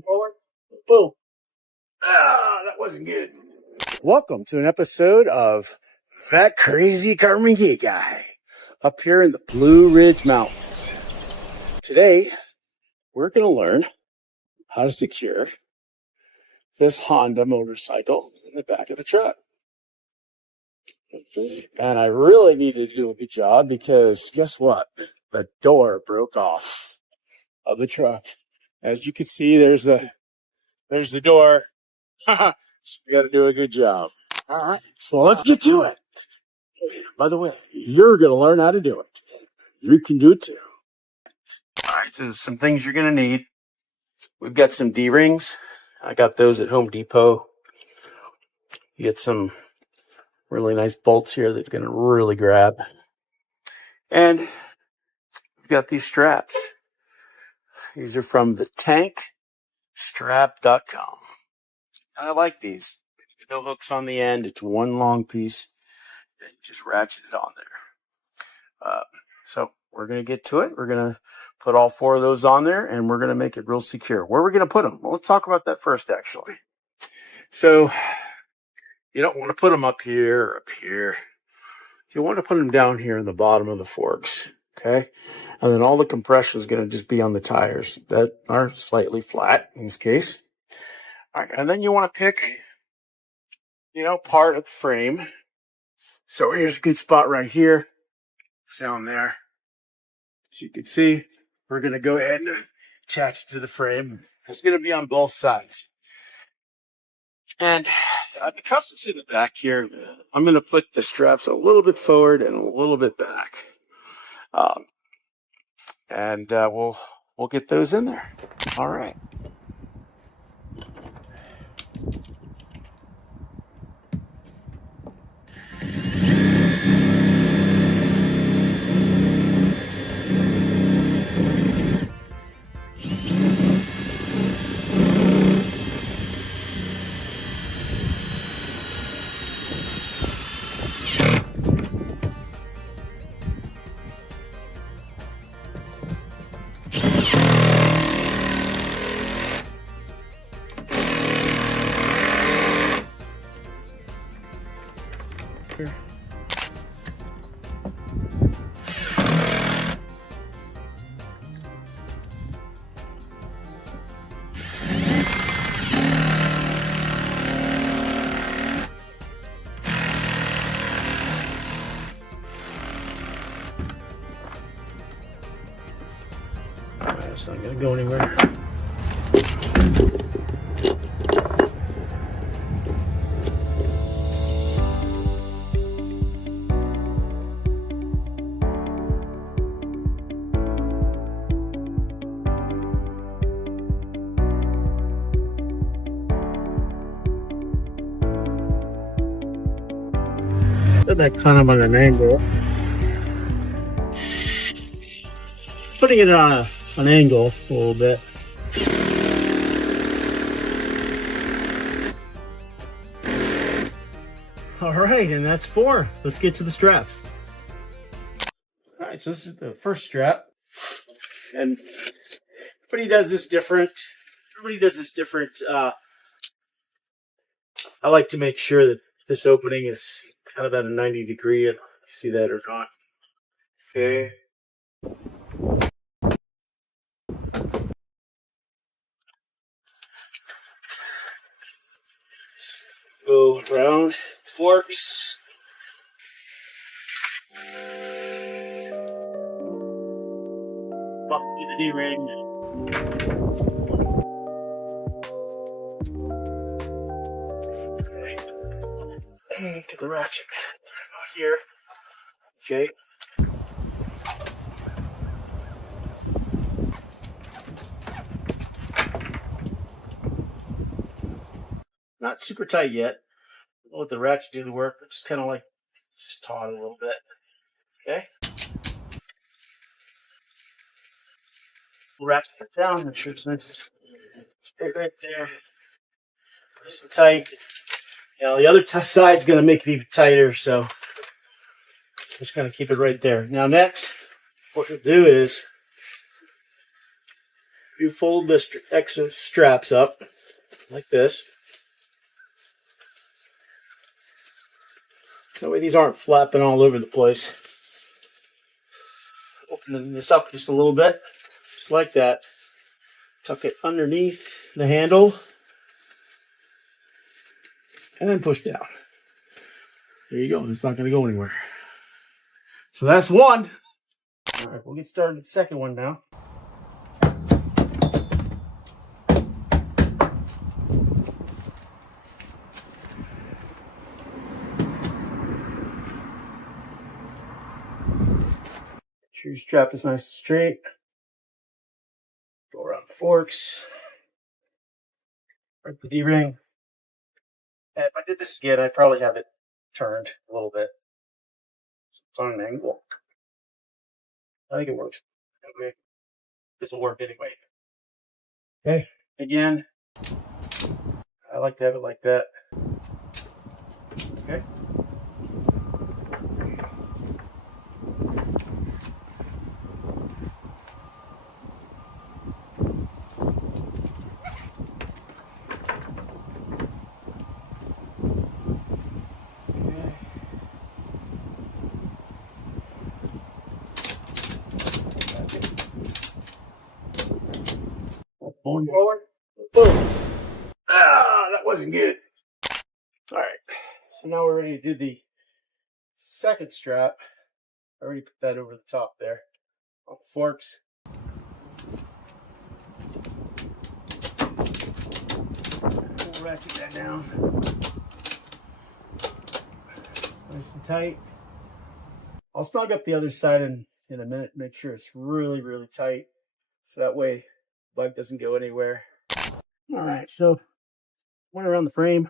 Come forward. Boom. Ah, that wasn't good. Welcome to an episode of That Crazy Karmann Ghia Guy up here in the Blue Ridge Mountains. Today, we're going to learn how to secure this Honda motorcycle in the back of the truck. And I really need to do a good job because guess what? The door broke off of the truck. As you can see, there's the door. So we got to do a good job. All right. So let's get to it. By the way, you're going to learn how to do it. You can do it too. All right. So some things you're going to need. We've got some D-rings. I got those at Home Depot. You get some really nice bolts here that you're going to really grab. And we've got these straps. These are from the tankstrap.com. And I like these. No hooks on the end. It's one long piece. And you just ratchet it on there. So we're going to get to it. We're going to put all four of those on there, and we're going to make it real secure. Where are we going to put them? Well, let's talk about that first, actually. So you don't want to put them up here or up here. You want to put them down here in the bottom of the forks, okay? And then all the compression is going to just be on the tires that are slightly flat in this case. All right, and then you want to pick, part of the frame. So here's a good spot right here, down there. As you can see, we're going to go ahead and attach it to the frame. It's going to be on both sides. And because it's in the back here, I'm going to put the straps a little bit forward and a little bit back. And we'll get those in there. All right. It's not going to go anywhere. Put that kind of on an angle. Putting it on an angle a little bit. All right, and that's 4. Let's get to the straps. All right, so this is the first strap. And everybody does this different. I like to make sure that this opening is kind of at a 90 degree. I don't know if you see that or not. Okay. Go around forks. Up to the D-ring. Okay. Get the ratchet out here. Okay. Not super tight yet. I'll let the ratchet do the work. Just kind of like just taut a little bit. Okay. We'll ratchet it down. Make sure it's nice. Stay right there. Nice and tight. The other side's going to make it even tighter, so just going to keep it right there. Now next, what we'll do is you fold the extra straps up like this. That way these aren't flapping all over the place. Opening this up just a little bit, just like that. Tuck it underneath the handle and then push down. There you go. It's not going to go anywhere. So that's one. All right, we'll get started with the second one now. Make sure your strap is nice and straight. Go around the forks. Break the D-ring. And if I did this again, I'd probably have it turned a little bit. So it's on an angle. I think it works. Anyway, this will work anyway. Okay, again, I like to have it like that. Okay. Going forward. Boom. Ah, that wasn't good. All right. So now we're ready to do the second strap. I already put that over the top there. On the forks. We'll ratchet that down. Nice and tight. I'll snug up the other side in a minute. Make sure it's really, really tight. So that way the bug doesn't go anywhere. All right, so went around the frame.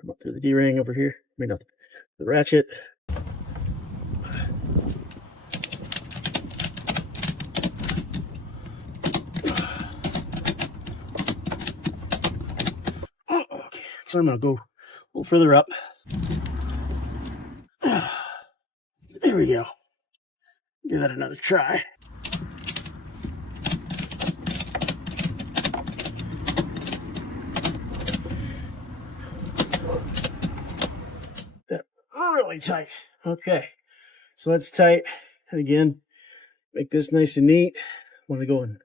Come up through the D-ring over here. I mean, not the ratchet. Okay, so I'm gonna go a little further up. There we go. Give that another try. That really tight. Okay, so that's tight. And again, make this nice and neat. I'm gonna go and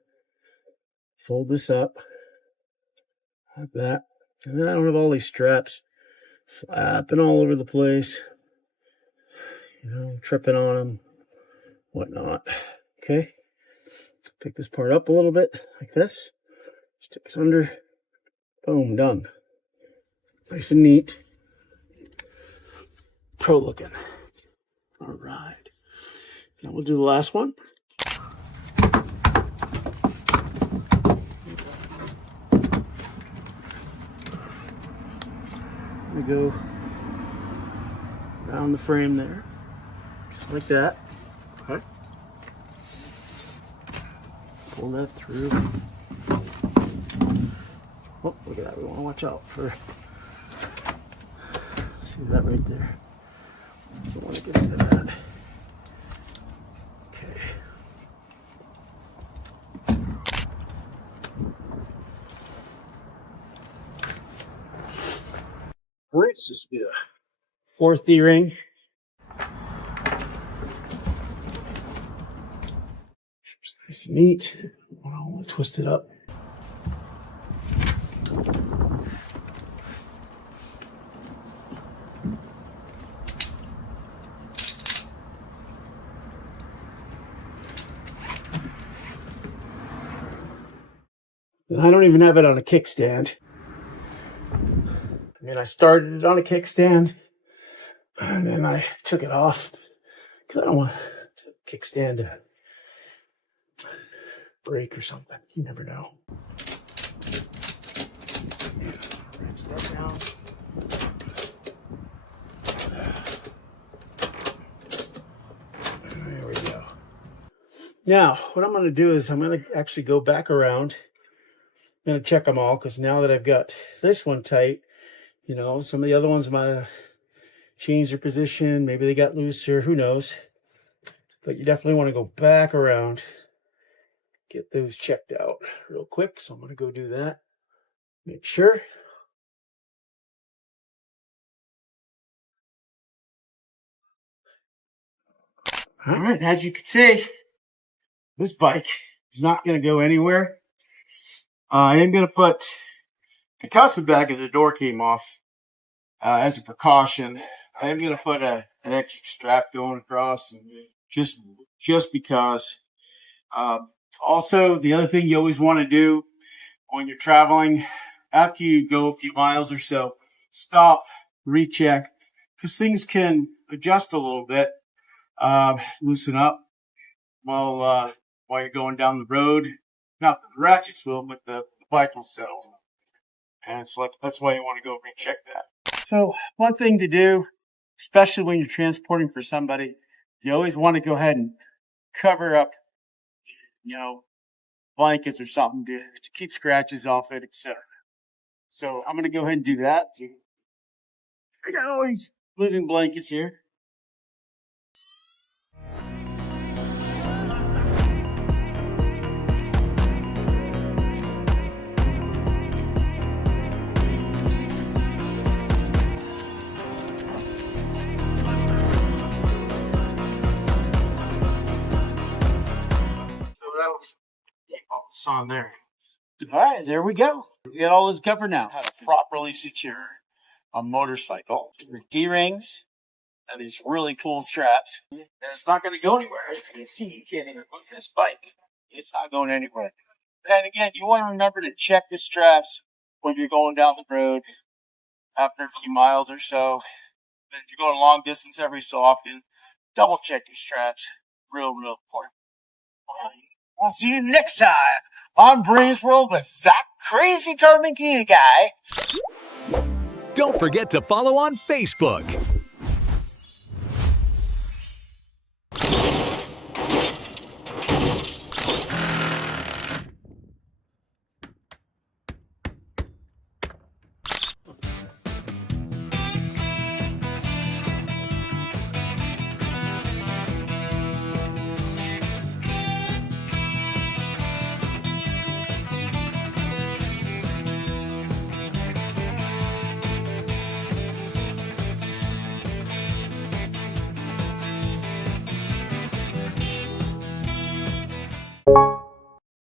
fold this up like that. And then I don't have all these straps flapping all over the place. You know, tripping on them, whatnot. Okay. Pick this part up a little bit like this. Stick it under. Boom, done. Nice and neat. Pro looking. All right. Now we'll do the last one. We go around the frame there, just like that. Okay. Pull that through. Oh, look at that. We want to watch out for. See that right there? Don't want to get into that. Okay. All right, so this will be the fourth D-ring. Nice and neat. I'll twist it up. And I don't even have it on a kickstand. I mean, I started it on a kickstand, and then I took it off because I don't want the kickstand to break or something. You never know. Wrench that down. There Now, what I'm going to do is I'm going to actually go back around. I'm going to check them all, because now that I've got this one tight, you know, some of the other ones might have changed their position. Maybe they got looser. Who knows? But you definitely want to go back around, get those checked out real quick. So I'm going to go do that. Make sure. All right, as you can see, this bike is not going to go anywhere. I am going to put, because the back of the door came off, as a precaution, I am going to put an extra strap going across, and just because. Also, the other thing you always want to do when you're traveling, after you go a few miles or so, stop, recheck, because things can adjust a little bit, loosen up while you're going down the road. Not the ratchets will, but the bike will settle. And so that's why you want to go recheck that. So one thing to do, especially when you're transporting for somebody, you always want to go ahead and cover up, you know, blankets or something to keep scratches off it, etc. So I'm going to go ahead and do that. I got all these moving blankets here. On there. All right, there we go. We got all this covered now. How to properly secure a motorcycle with D-rings and these really cool straps. And it's not going to go anywhere. As you can see, you can't even move this bike. It's not going anywhere. And again, you want to remember to check the straps when you're going down the road after a few miles or so. But if you're going long distance every so often, double check your straps. Real important. I'll see you next time on Brains World with that Crazy Karmann Ghia guy. Don't forget to follow on Facebook.